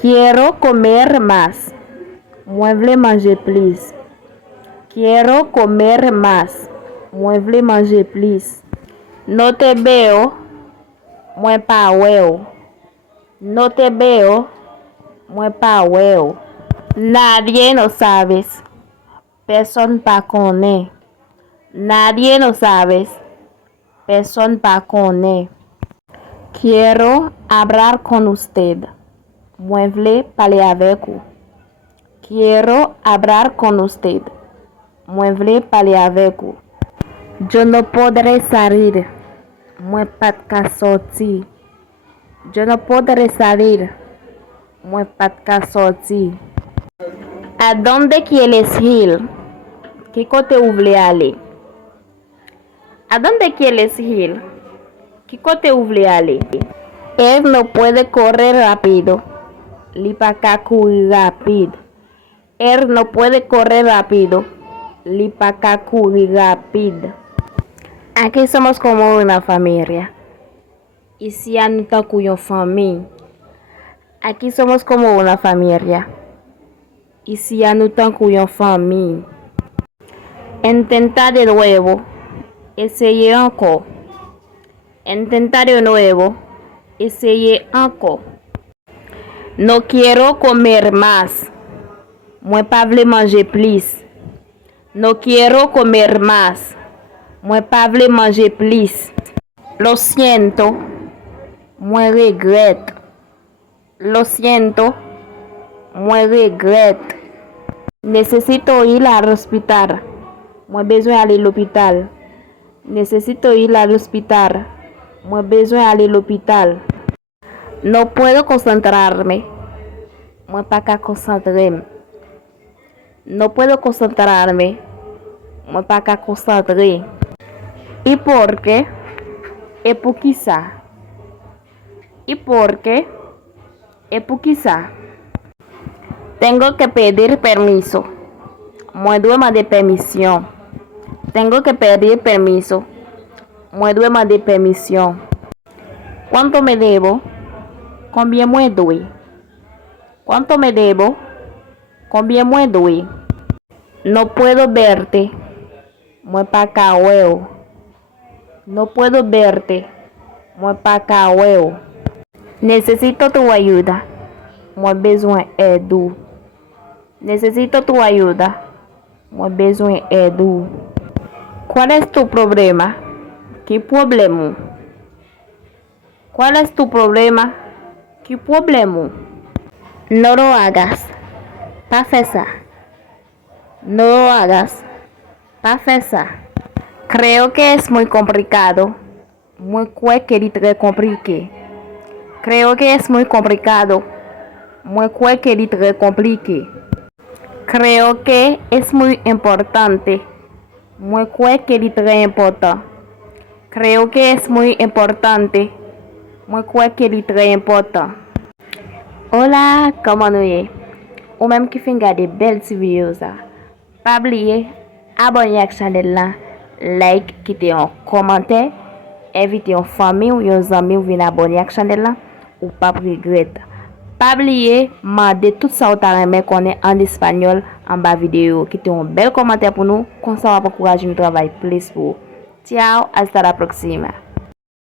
Quiero comer más. Moi vle manger plus. Quiero comer más. Moi vle manger plus. No te veo. Moi pa weo. No te veo. Moi pa weo. Nadie no sabes. Personne pa connaît. Nadie no sabes. Personne pa connaît. Quiero hablar con usted. Moi vle parler avec vous. Quiero hablar con usted. Moi vle parler avec vous. Je ne podré salir. Moi pas qu'à sortir. Je ne podré salir. Moi pas qu'à sortir. ¿A dónde quieres ir? ¿Qué côté vous voulez aller? ¿A dónde quieres ir? ¿Qué côté vous voulez aller? Él no puede correr rápido. Li pa ka courir rápido. Él no puede correr rápido. Li pa ka courir rápido. Aquí somos como una familia. Ici a nous como una familia. Aquí somos como una familia. Ici a nous como una familia. Intentar de nuevo. Essayer encore. Intentar de nuevo. Essayer encore. No quiero comer más. Moi pas vle manger plus. No quiero comer más. Moi pas vle manger plus. Lo siento. Moi regrette. Lo siento. Moi regrette. Necesito ir al hospital. Moi besoin aller à l'hôpital. Necesito ir al hospital. Moi besoin aller à l'hôpital. No puedo concentrarme. Moi pas qu'à concentrer. No puedo concentrarme. Moi pas qu'à concentrer. ¿Y por qué? ¿Y por quizá? ¿Y por qué? ¿Y por quizá? Tengo que pedir permiso. Moi dois demander permission. Tengo que pedir permiso. Moi dois demander permission. ¿Cuánto me debo? Combien moi doy? ¿Cuánto me debo? Combien moi doy? No puedo verte. Moi pas ka weo. No puedo verte. Moi pas ka weo. Necesito tu ayuda. Moi besoin aide. Necesito tu ayuda. Moi besoin aide. ¿Cuál es tu problema? ¿Qué problema? ¿Cuál es tu problema? ¿Qué problema? No lo hagas. Pa faire ça. No lo hagas. Pa faire ça. Creo que es muy complicado. Moi crois que es très compliqué. Creo que es muy complicado. Moi crois que es très compliqué. Creo que es muy importante. Moi crois que es très important. Creo que es muy importante. Moi crois que es très important. Hola, comment nous y? Ou même qui fait regarder belles vidéos ça. Pas oublier abonner à la chaîne là, like, quitter un commentaire, inviter une famille ou un ami ou venir abonner à la chaîne là ou pas regretter. Pas oublier demander tout ça au taremé qu'on est en espagnol en bas vidéo. Quitter un bel commentaire pour nous, comme ça on va encourager notre travail plus pour. Ciao, hasta la próxima.